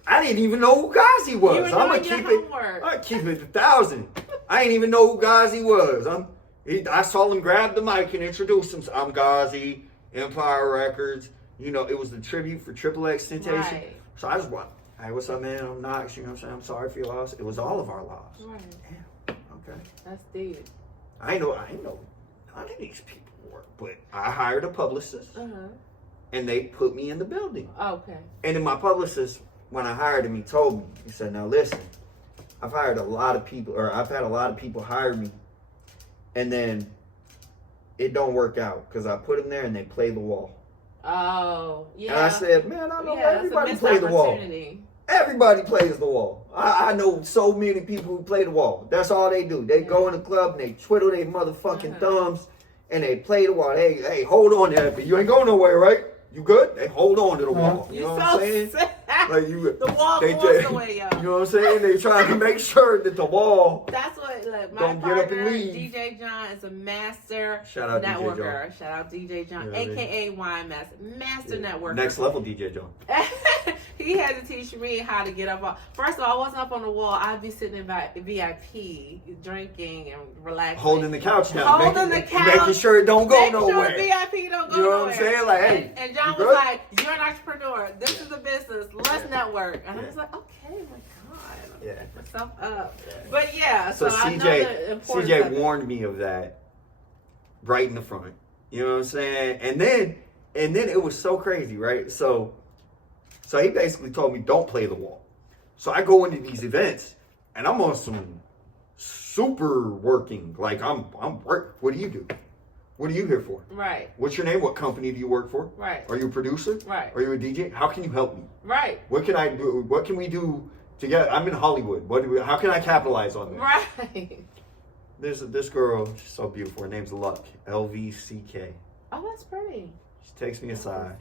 I didn't even know who Ghazi was. I'm gonna keep it 1,000. I didn't even know who Ghazi was. I saw him grab the mic and introduce him. I'm Ghazi, Empire Records. You know, it was the tribute for Triple X Temptation. Right. So I just went, hey, what's up, man? I'm Nox. You know what I'm saying? I'm sorry for your loss. It was all of our loss. Right. Damn. Okay. That's deep. I know none of these people work, but I hired a publicist, and they put me in the building. Okay. And then my publicist, when I hired him, he told me, he said, now listen, I've had a lot of people hire me, and then it don't work out because I put them there and they play the wall. Oh, yeah. And I said, man, I know everybody play the wall. Everybody plays the wall. I know so many people who play the wall. That's all they do. They go in the club and they twiddle their motherfucking thumbs and they play the wall. Hey, hold on there. You ain't going nowhere, right? You good? They hold on to the wall. You know what I'm saying? Like the wall goes the way, y'all. You know what I'm saying? They trying to make sure that the wall. That's what, like, my don't partner, get up and leave. DJ John, is a master Shout out networker. DJ John. Shout out DJ John, yeah, aka Wine Master networker. Next level DJ John. He had to teach me how to get up on. First of all, I wasn't up on the wall. I'd be sitting in VIP, drinking and relaxing. Holding the couch down. Holding the couch. Making sure it don't go nowhere. Making sure VIP don't go nowhere. You know what I'm saying? Like, hey. And John was like, you're an entrepreneur. This is a business. Let's network. And I was like, okay, my God. Yeah. Pick myself up. But yeah, so I know the importance CJ of it. warned me of that right in the front. You know what I'm saying? And then it was so crazy, right? So he basically told me, don't play the wall. So I go into these events and I'm on some super working. Like I'm work. What do you do? What are you here for? Right. What's your name? What company do you work for? Right. Are you a producer? Right. Are you a DJ? How can you help me? Right. What can I do? What can we do together? I'm in Hollywood. How can I capitalize on this? Right. This girl, she's so beautiful. Her name's Luck. LVCK. Oh, that's pretty. She takes me aside.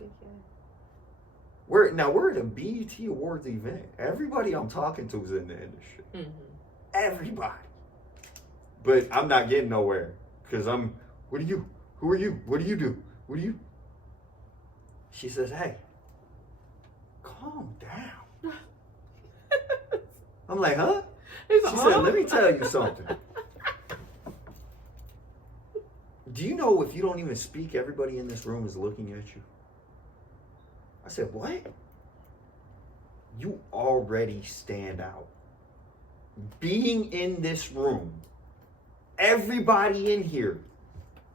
We're at a BET Awards event. Everybody I'm talking to is in the industry. Mm-hmm. Everybody. But I'm not getting nowhere because what are you? Who are you? What do you do? What do you? She says, hey, calm down. I'm like, huh? She said, let me tell you something. Do you know if you don't even speak, everybody in this room is looking at you? I said, what? You already stand out. Being in this room, everybody in here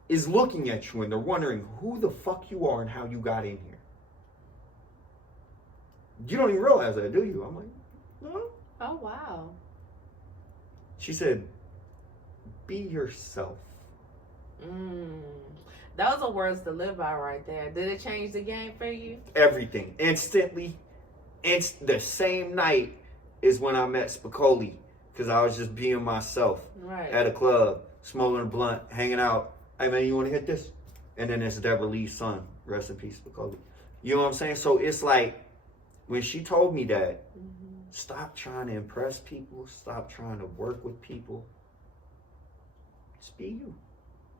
is looking at you and they're wondering who the fuck you are and how you got in here. You don't even realize that, do you? I'm like, no. Oh, wow. She said, be yourself. Those are words to live by right there. Did it change the game for you? Everything. Instantly. The same night is when I met Spicoli. Because I was just being myself. Right. At a club, smoking a blunt, hanging out. Hey, man, you want to hit this? And then it's Deborah Lee's son. Rest in peace, Spicoli. You know what I'm saying? So it's like, when she told me that, stop trying to impress people. Stop trying to work with people. Just be you.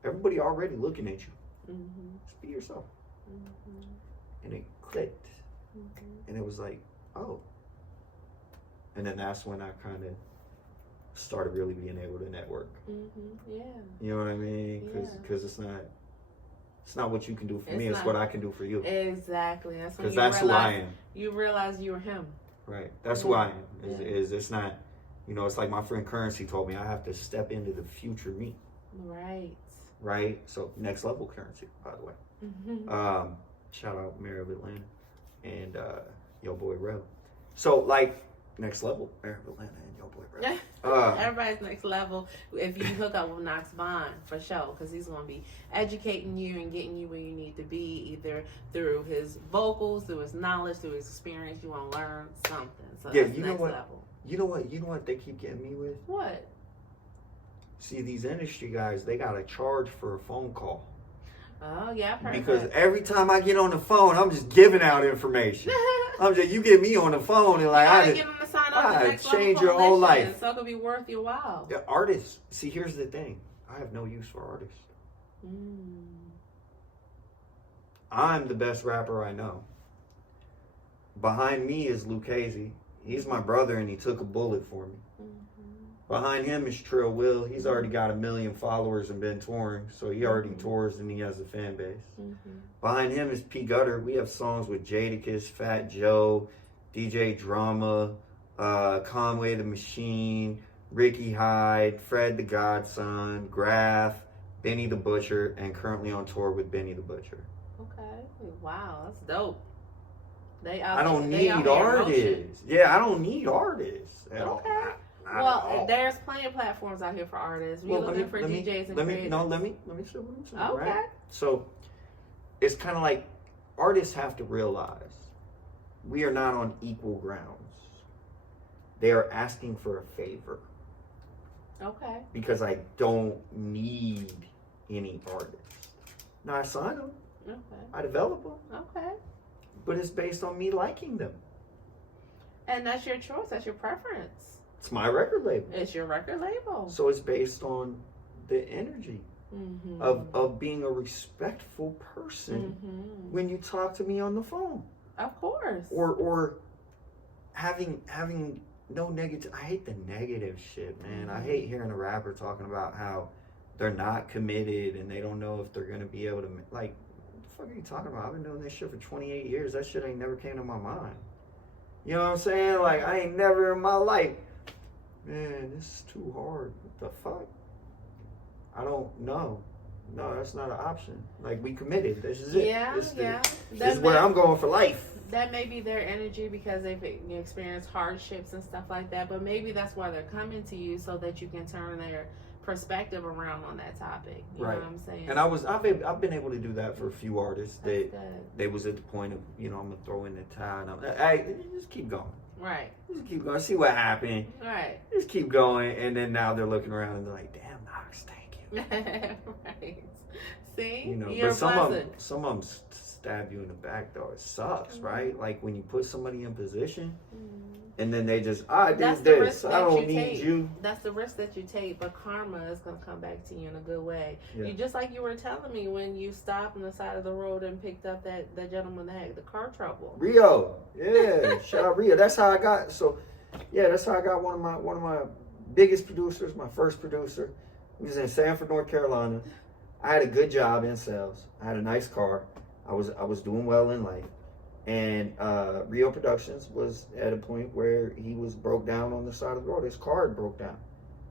Everybody already looking at you. Just be yourself. and it clicked. And it was like, oh. And then that's when I kind of started really being able to network. Yeah. You know what I mean? Because it's not what you can do for me. It's what I can do for you. Exactly. That's when because that's who I am. You realize you were him. Right. That's who I am. Is it's not, you know, it's like my friend Currency told me, I have to step into the future me. Right. Right. So next level Currency, by the way. Shout out Mayor of Atlanta and yo boy Rev. So like next level Mayor of Atlanta and yo boy Rev. Everybody's next level. If you hook up with NoxBond for sure, because he's going to be educating you and getting you where you need to be, either through his vocals, through his knowledge, through his experience. You want to learn something. So yeah, that's you know next what? level. You know what they keep getting me with? What? See, these industry guys, they got to charge for a phone call. Oh, yeah, I've heard Because that. every time I get on the phone, I'm just giving out information. You get me on the phone and like I get them to sign up to next change level your whole coalition, life. so it could be worth your while. The artists. See, here's the thing. I have no use for artists. I'm the best rapper I know. Behind me is Lucchese. He's my brother and he took a bullet for me. Behind him is Trill. He's already got 1 million followers and been touring, so he already tours and he has a fan base. Behind him is P. Gutter. We have songs with Jadakiss, Fat Joe, DJ Drama, Conway the Machine, Ricky Hyde, Fred the Godson, Graf, Benny the Butcher, and currently on tour with Benny the Butcher. Okay. Wow, that's dope. I don't need artists. Yeah, I don't need artists at all. Well, there's plenty of platforms out here for artists. We're looking for DJs and creators. Let me say what I'm saying. Okay. Right? So it's kind of like artists have to realize we are not on equal grounds. They are asking for a favor. Okay. Because I don't need any artists. Now I sign them. Okay. I develop them. Okay. But it's based on me liking them. And that's your choice. That's your preference. It's my record label. It's your record label. So it's based on the energy of being a respectful person when you talk to me on the phone. Of course. Or having no negative. I hate the negative shit, man. I hate hearing a rapper talking about how they're not committed and they don't know if they're gonna be able to like. What the fuck are you talking about? I've been doing this shit for 28 years. That shit ain't never came to my mind. You know what I'm saying? Like I ain't never in my life. Man, this is too hard. What the fuck? I don't know. No, that's not an option. Like we committed. This is it. Yeah, This That is where I'm going for life. That may be their energy because they've experienced hardships and stuff like that. But maybe that's why they're coming to you so that you can turn their perspective around on that topic. You know what I'm saying? And I've been able to do that for a few artists that good. they was at the point of, you know, I'm gonna throw in the towel. Hey, just keep going. Right. Just keep going. See what happened. Right. Just keep going. And then now they're looking around and they're like, damn, Knox, thank you. Right. See? You know, You're but some blessed. of them stab you in the back though. It sucks, right? Like when you put somebody in position and then they just, I did this. I don't need you. That's the risk that you take, but karma is going to come back to you in a good way. Yeah. You just like you were telling me when you stopped on the side of the road and picked up that gentleman that had the car trouble. Rio. Yeah. Shout out Rio. That's how I got that's how I got one of my biggest producers, my first producer. He was in Sanford, North Carolina. I had a good job in sales. I had a nice car. I was doing well in life. And Rio Productions was at a point where he was broke down on the side of the road. His car had broke down.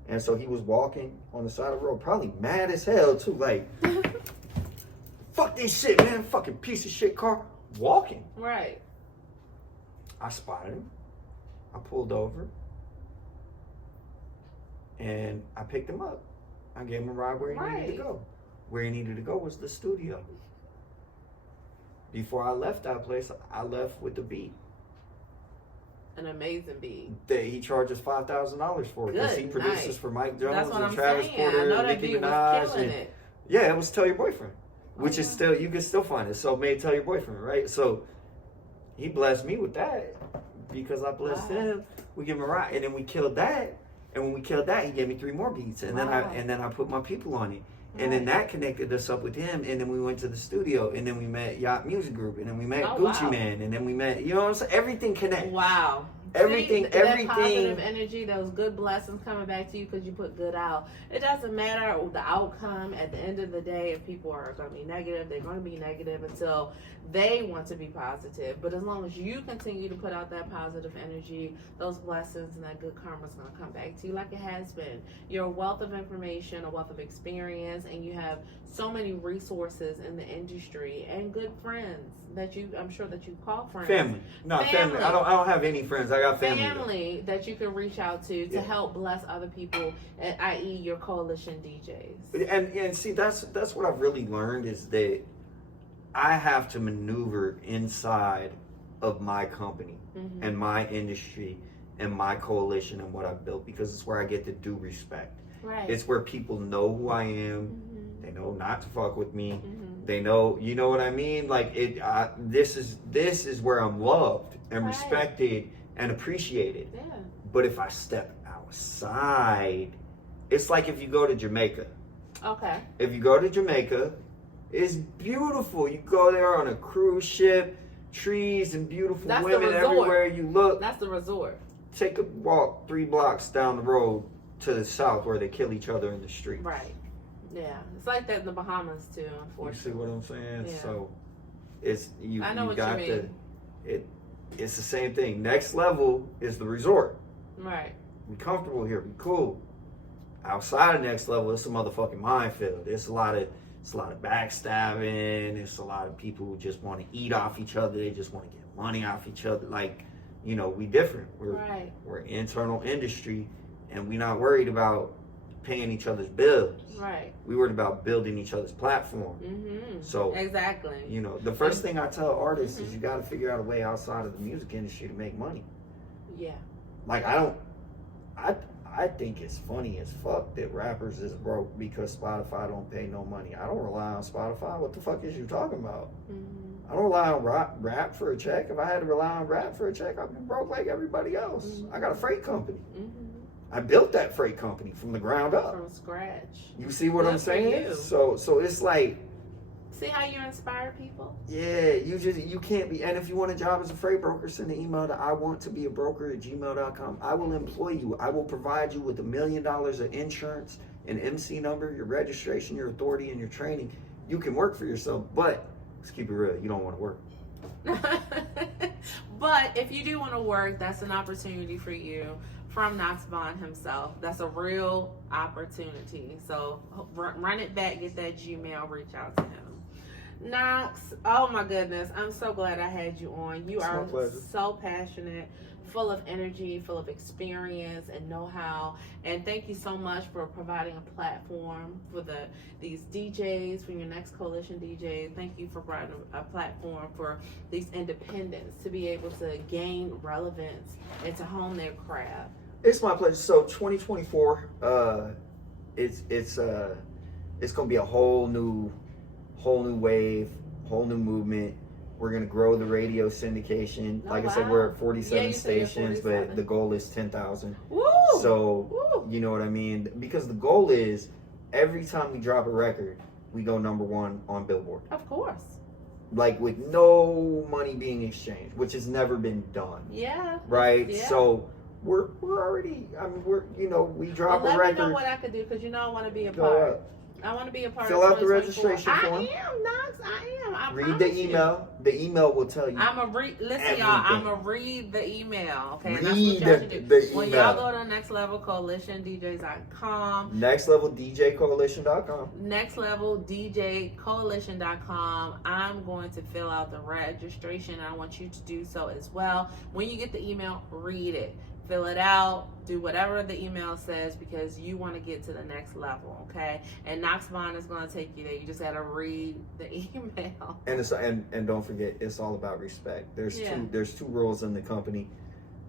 And so he was walking on the side of the road, probably mad as hell too. Like, fuck this shit, man. Fucking piece of shit car. Walking. Right. I spotted him. I pulled over. And I picked him up. I gave him a ride where he needed to go. Where he needed to go was the studio. Before I left that place, I left with the beat. An amazing beat. That he charges $5,000 for it because he produces for Mike Jones and Travis saying. Porter, Nicki Minaj, and it. Yeah, it was Tell Your Boyfriend, which is still you can still find it. So made Tell Your Boyfriend, right? So he blessed me with that because I blessed him. We give him a ride, and then we killed that. And when we killed that, he gave me 3 more beats, and then I put my people on it. And then that connected us up with him, and then we went to the studio, and then we met Yacht Music Group, and then we met Gucci Man, and then we met, you know what I'm saying? Everything connects. Wow. Everything. That positive energy, those good blessings coming back to you because you put good out. It doesn't matter the outcome. At the end of the day, if people are going to be negative, they're going to be negative until they want to be positive. But as long as you continue to put out that positive energy, those blessings and that good karma is going to come back to you like it has been. You're a wealth of information, a wealth of experience, and you have so many resources in the industry and good friends that I'm sure that you call friends. Family. Family. I don't have any friends. I got family. Family that you can reach out to help bless other people, i.e. your coalition DJs. And see, that's what I've really learned is that I have to maneuver inside of my company and my industry and my coalition and what I've built, because it's where I get the due respect. Right. It's where people know who I am. They know not to fuck with me. They know, you know what I mean? Like this is where I'm loved and respected and appreciated. Yeah. But if I step outside, it's like if you go to Jamaica. Okay. If you go to Jamaica, it's beautiful. You go there on a cruise ship, trees and beautiful women everywhere you look. That's the resort. Take a walk 3 blocks down the road to the south where they kill each other in the street. Right. Yeah. It's like that in the Bahamas too, unfortunately. You see what I'm saying? Yeah. So it's I know what you mean. It's the same thing. Next level is the resort. Right. We comfortable here. We cool. Outside of next level, it's a motherfucking minefield. It's a lot of backstabbing. It's a lot of people who just want to eat off each other. They just want to get money off each other. Like, you know, we different. We're internal industry, and we're not worried about paying each other's bills. Right. We worried about building each other's platform. So exactly. You know, the first thing I tell artists is you got to figure out a way outside of the music industry to make money. Yeah. Like I think it's funny as fuck that rappers is broke because Spotify don't pay no money. I don't rely on Spotify. What the fuck is you talking about? I don't rely on rap for a check. If I had to rely on rap for a check, I'd be broke like everybody else. I got a freight company. I built that freight company from the ground up. From scratch. You see what I'm saying? So it's like, see how you inspire people? Yeah, you can't be. And if you want a job as a freight broker, send an email to iwanttobebroker@gmail.com. I will employ you. I will provide you with $1 million of insurance, an MC number, your registration, your authority, and your training. You can work for yourself, but let's keep it real. You don't want to work. But if you do want to work, that's an opportunity for you from NoxBond himself. That's a real opportunity. So run it back, get that Gmail, reach out to him. Nox, oh my goodness, I'm so glad I had you on. You are so passionate, full of energy, full of experience and know-how. And thank you so much for providing a platform for these DJs, for your next coalition DJs. Thank you for providing a platform for these independents to be able to gain relevance and to hone their craft. It's my pleasure. So 2024, it's gonna be a whole new wave, whole new movement. We're gonna grow the radio syndication. Like I said, we're at 47 stations, but the goal is 10,000. So you know what I mean? Because the goal is every time we drop a record, we go #1 on Billboard. Of course. Like with no money being exchanged, which has never been done. Yeah. Right. Yeah. So we're already. I mean, we drop a record. Let me know what I could do because I want to be a part. I want to be a part Fill of out the registration form. I am, Nox. I am. Read the email. The email will tell you. I'm going to read. Listen, everything. y'all. I'm going to read the email. Okay. Read that's what y'all should do. the When email. y'all go to nextlevelcoalitiondjs.com. Nextleveldjcoalition.com. Nextleveldjcoalition.com. I'm going to fill out the registration. I want you to do so as well. When you get the email, read it. Fill it out, do whatever the email says because you want to get to the next level, okay? And NoxBond is going to take you there. You just got to read the email. And don't forget, it's all about respect. There's two rules in the company.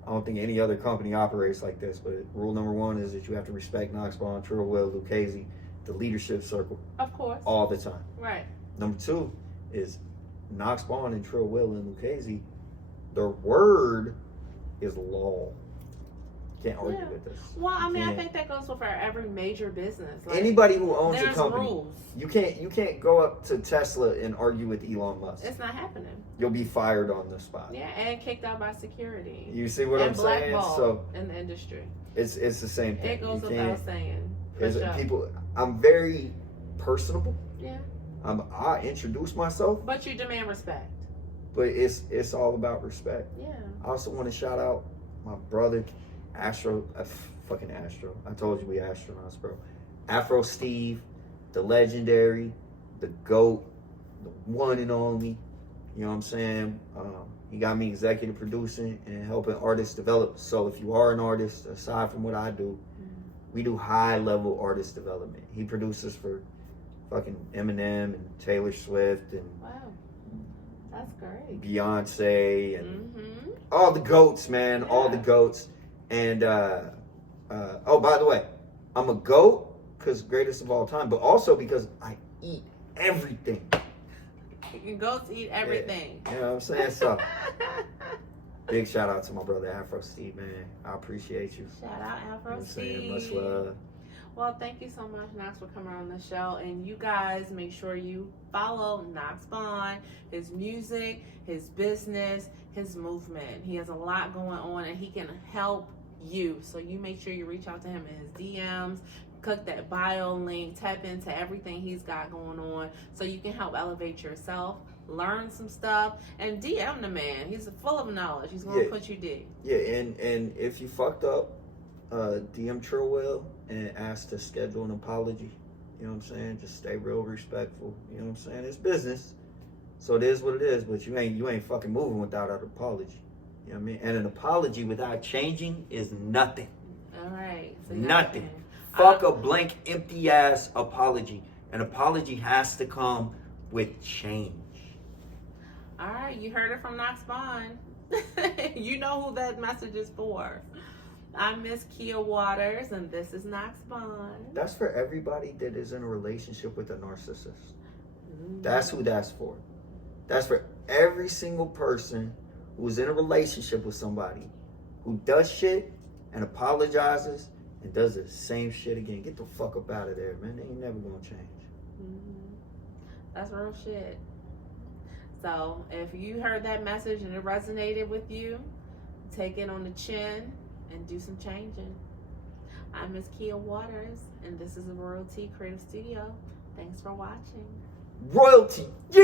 I don't think any other company operates like this, but rule #1 is that you have to respect NoxBond, Trill, Lucchese, the leadership circle. Of course. All the time. Right. #2 is NoxBond and Trill, and Lucchese, their word is law. Can't argue with us. Well, I mean, I think that goes for every major business. Like, anybody who owns a there's company, rules. you can't go up to Tesla and argue with Elon Musk. It's not happening. You'll be fired on the spot. Yeah, and kicked out by security. You see what I'm saying? So in the industry, it's the same thing. it goes without saying. I'm very personable. Yeah. I introduce myself, But you demand respect. but it's all about respect. Yeah. I also want to shout out my brother, fucking Astro. I told you we astronauts, bro. Afro Steve, the legendary, the GOAT, the one and only. You know what I'm saying? He got me executive producing and helping artists develop. So if you are an artist, aside from what I do, we do high level artist development. He produces for fucking Eminem and Taylor Swift and Wow. That's great. Beyonce and all the GOATs, man. All the GOATs. And oh, by the way, I'm a GOAT because greatest of all time, but also because I eat everything. Goats eat everything. Yeah, you know what I'm saying? So big shout out to my brother Afro Steve, man. I appreciate you. Shout out Afro You know what I'm Steve. saying? Much love. Well, thank you so much, Nox, for coming on the show. And you guys, make sure you follow NoxBond, his music, his business, his movement. He has a lot going on, and he can help you. So you make sure you reach out to him in his DMs, click that bio link, tap into everything he's got going on so you can help elevate yourself, learn some stuff, and DM the man. He's full of knowledge. He's going to put you deep. Yeah, and if you fucked up, DM Trill and ask to schedule an apology. You know what I'm saying? Just stay real respectful. You know what I'm saying? It's business. So it is what it is, but you ain't fucking moving without an apology. You know what I mean? And an apology without changing is nothing. All right. So nothing. Fuck a blank, empty ass apology. An apology has to come with change. All right, you heard it from NoxBond. You know who that message is for. I'm Miss C.E.O. Waters, and this is NoxBond. That's for everybody that is in a relationship with a narcissist. That's who that's for. That's for every single person who's in a relationship with somebody who does shit and apologizes and does the same shit again. Get the fuck up out of there, man. They ain't never gonna change. That's real shit. So if you heard that message and it resonated with you, take it on the chin and do some changing. I'm Miss C.E.O. Waters, and this is a Royalty Creative Studio. Thanks for watching. Royalty, yeah!